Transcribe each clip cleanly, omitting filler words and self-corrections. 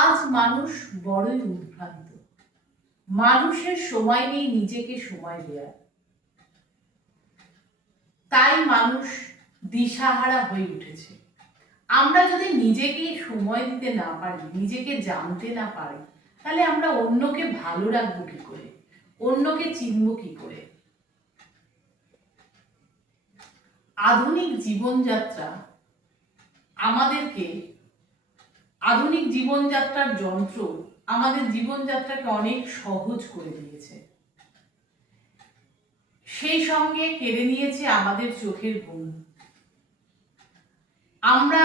আজ মানুষ বড়ই উদ্ভ্রান্ত। মানুষের সময় নেই নিজেকে সময় দেওয়ার। তাই মানুষ দিশাহারা হয়ে উঠেছে। আমরা যদি নিজেকে সময় দিতে না পারি, নিজেকে জানতে না পারি, তাহলে আমরা অন্যকে ভালো রাখবো কি করে, অন্যকে চিনব কি করে? আধুনিক জীবনযাত্রা আমাদেরকে, আধুনিক জীবনযাত্রার যন্ত্র আমাদের জীবনযাত্রাকে অনেক সহজ করে দিয়েছে। সেই সঙ্গে কেড়ে নিয়েছে আমাদের চোখের ঘুম। আমরা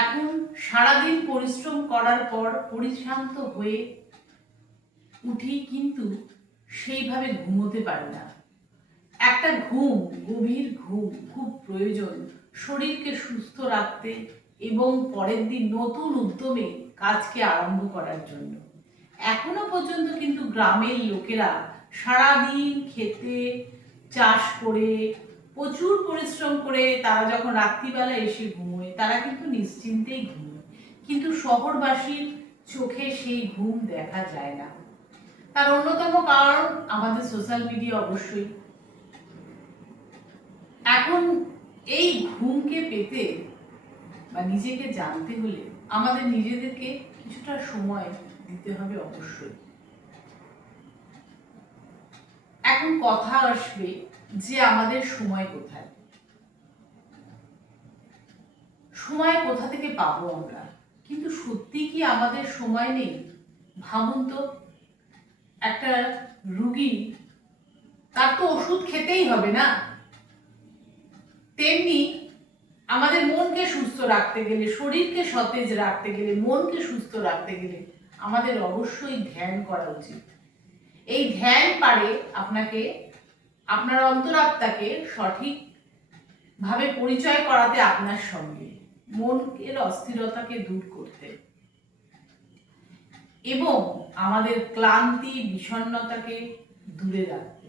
এখন সারাদিন পরিশ্রম করার পর পরিশ্রান্ত হয়ে উঠি, কিন্তু সেইভাবে ঘুমোতে পারি না। একটা ঘুম, গভীর ঘুম খুব প্রয়োজন শরীরকে সুস্থ রাখতে এবং পরের দিন নতুন উদ্যমে কাজকে আরম্ভ করার জন্য। এখনো পর্যন্ত কিন্তু গ্রামের লোকেরা সারাদিন খেতে চাষ করে প্রচুর পরিশ্রম করে তারা যখন রাত্রিবেলা এসে ঘুমোয়, তারা কিন্তু নিশ্চিন্তেই ঘুমোয়। কিন্তু শহরবাসীর চোখে সেই ঘুম দেখা যায় না। তার অন্যতম কারণ আমাদের সোশ্যাল মিডিয়া। অবশ্যই এখন এই ঘুমকে পেতে বা নিজেকে জানতে হলে আমাদের নিজেদেরকে কিছুটা সময় দিতে হবে অবশ্যই। এখন কথা আসবে যে আমাদের সময় কোথায়, সময় কোথা থেকে পাবো আমরা? কিন্তু সত্যি কি আমাদের সময় নেই? ভাবুন তো, একটা রুগী, তার তো ওষুধ খেতেই হবে না? তেমনি আমাদের মনকে সুস্থ রাখতে গেলে, শরীরকে সতেজ রাখতে গেলে, মনকে সুস্থ রাখতে গেলে আমাদের অবশ্যই ধ্যান করা উচিত। এই ধ্যান পারে আপনাকে, আপনার অন্তরাত্মাকে সঠিকভাবে পরিচয় করাতে আপনার সঙ্গে, মনের অস্থিরতাকে দূর করতে এবং আমাদের ক্লান্তি বিষণ্ণতাকে দূরে রাখতে।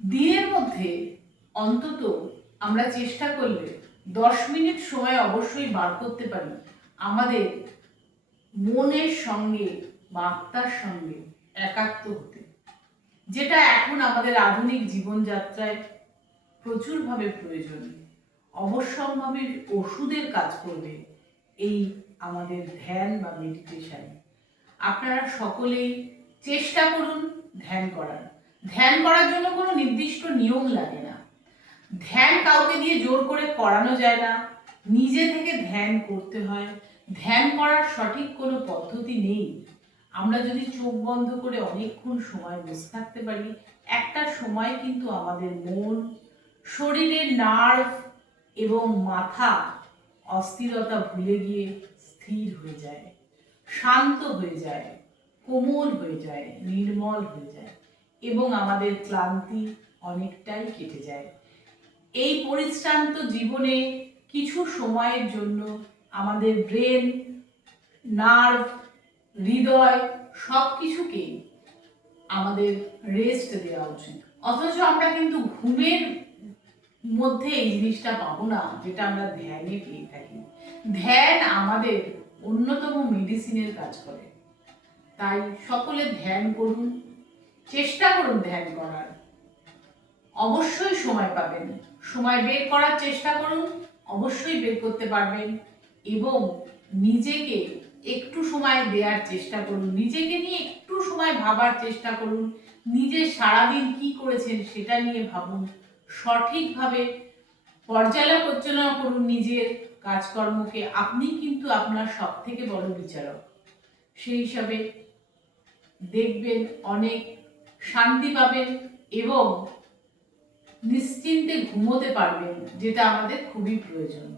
দিনের মধ্যে অন্তত আমরা চেষ্টা করলে 10 মিনিট সময় অবশ্যই বার করতে পারি আমাদের মনের সঙ্গে বা আত্মার সঙ্গে একাত্ম হতে, যেটা এখন আমাদের আধুনিক জীবনযাত্রায় প্রচুরভাবে প্রয়োজন। অবশ্যম্ভাবী ওষুধের কাজ করবে এই আমাদের ধ্যান বা মেডিটেশন। আপনারা সকলেই চেষ্টা করুন ধ্যান করার। ধ্যান করার জন্য কোনো নির্দিষ্ট নিয়ম লাগে না। ধ্যান কাউকে দিয়ে জোর করে করানো যায় না, নিজে থেকে ধ্যান করতে হয়। ধ্যান করার সঠিক কোনো পদ্ধতি নেই। আমরা যদি চোখ বন্ধ করে অনেকক্ষণ সময় বসে থাকতে পারি, একটা সময় কিন্তু আমাদের মন, শরীরের নার্ভ এবং মাথা অস্থিরতা ভুলে গিয়ে স্থির হয়ে যায়, শান্ত হয়ে যায়, কোমল হয়ে যায়, নির্মল হয়ে যায় এবং আমাদের ক্লান্তি অনেকটাই কেটে যায়। এই পরিশ্রান্ত জীবনে কিছু সময়ের জন্য আমাদের ব্রেন, নার্ভ, হৃদয় সব কিছুকে আমাদের রেস্ট দেওয়া উচিত। অথচ আমরা কিন্তু ঘুমের মধ্যে এই জিনিসটা পাবো না, যেটা আমরা ধ্যানে পেয়ে থাকি। ধ্যান আমাদের অন্যতম মেডিসিনের কাজ করে। তাই সকলে ধ্যান করুন, চেষ্টা করুন ধ্যান করার। অবশ্যই সময় পাবেন, সময় বের করার চেষ্টা করুন, অবশ্যই বের করতে পারবেন এবং নিজেকে একটু সময় দেওয়ার চেষ্টা করুন, নিজেকে নিয়ে একটু সময় ভাবার চেষ্টা করুন। নিজে সারাদিন কি করেছেন সেটা নিয়ে ভাবুন, সঠিকভাবে পর্যালোচনা করুন নিজের কাজকর্মকে। আপনি কিন্তু আপনার সব থেকে বড় বিচারক। সেই হিসাবে দেখবেন অনেক শান্তি পাবেন এবং নিশ্চিন্তে ঘুমোতে পারবেন, যেটা আমাদের খুবই প্রয়োজন।